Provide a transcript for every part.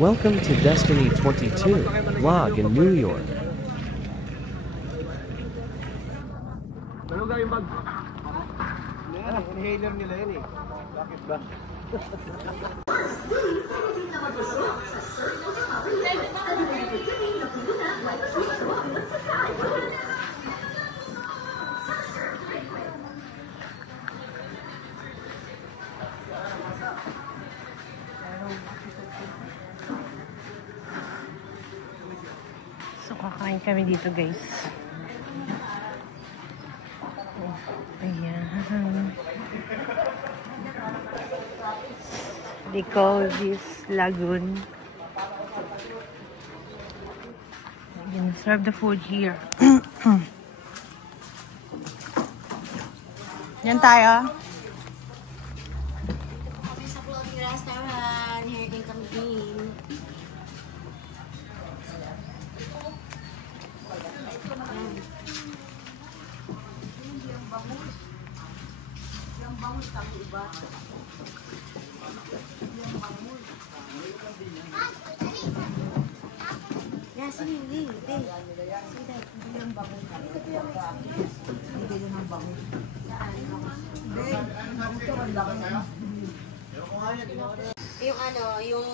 Welcome to Destiny 22 vlog in New York. Ano yung bag? Inhaler nila yun eh. Bakit ba? So, kakain kami dito, guys. Ayan. They call this lagoon. You can serve the food here. Yan tayo. Kami sa clothing restaurant. Here din kami din. Yung bangus kami iba. Yan, sige, hindi. Hindi yung bangus. Ito po yung experience. Hindi yung bangus. Yung ano, yung...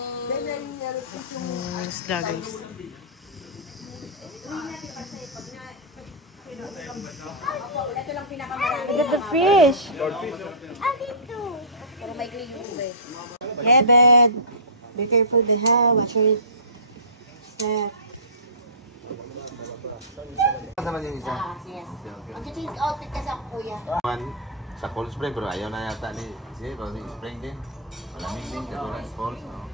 Isda, guys. Ito lang pinakamarami. Look at the fish! Pero may green yung eh. Yeah, but be careful the hair, watch your step. Kasama niya isa. Yes. Mag-change outfit kasi ako, kuya. Sa cold spring pero ayaw na yata ni si kasi spring din. Malamig din katulad falls. No?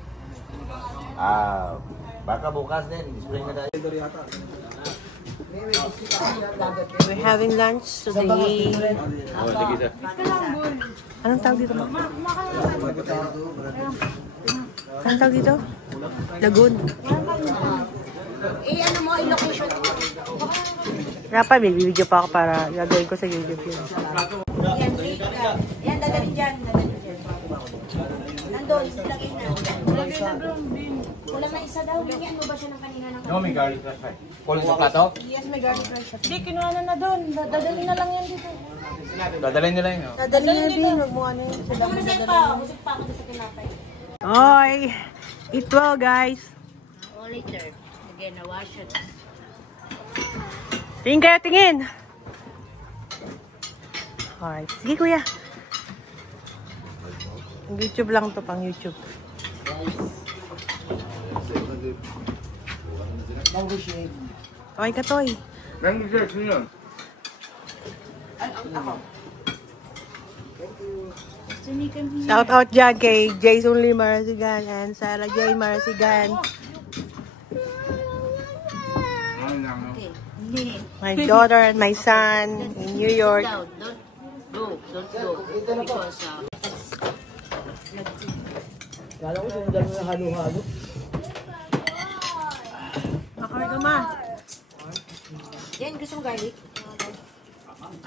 Baka bukas din spring na tayo. We're having lunch today. Anong tawag dito? Anong tawag dito? Lagoon. Ano mo, yung location mo. Dapat may video pa ako para gagawin ko sa YouTube yun. Yan, dadalhin dyan. Nandun, ilagay na. Wala na isa daw. Ganyan mo ba siya ng kanina ng No, may garlic rice fry. Cold sa plato? Yes, may garlic rice. Hindi, kinuha na doon. Dadalhin na lang yan dito. Dadalhin nila yun. Dadalhin na din. Huwag mo ano yun. Musik pa. Musik pa ako sa tinapay. Oy! Eat well, guys. Oh, later. Again, wash it. Tingin kayo, tingin! Alright. Sige, kuya. YouTube lang to, pang YouTube. Okay ka, Toy. Thank you, sir. Sino yun? Shout out dyan kay Jason Lee Marasigan and Sarah J. Marasigan. My daughter and my son in New York. Don't go. Because, Kala ko yung dalawa na halo-halo. Makain ka, ma. yan, gusto mo garlic?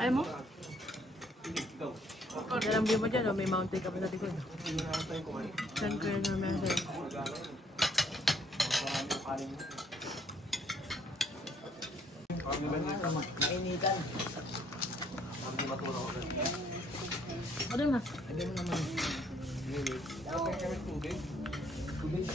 Ayaw mo? Dalambyo mo dyan, may mountain ka pa sa likod. Saan ko yun ang message? Mainitan. Ano na? Lagyan mo naman. Tubig.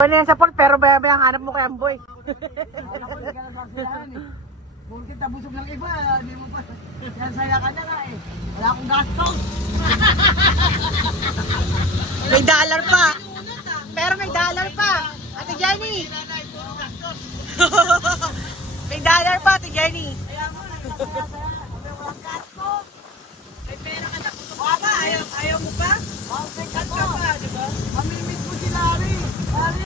Ano yan sa port, pero bayang hanap mo kay Amboy. Bakit nabusog ng iba, hindi mo pa. Yan saya ka na nga eh. Wala akong gastos. May dollar pa. Pero may dollar pa. Ate Jenny. May dollar pa, Ate Jenny. May pera ka na. Ayaw mo pa? May gastos pa, di ba? Mamimit mo si Larry.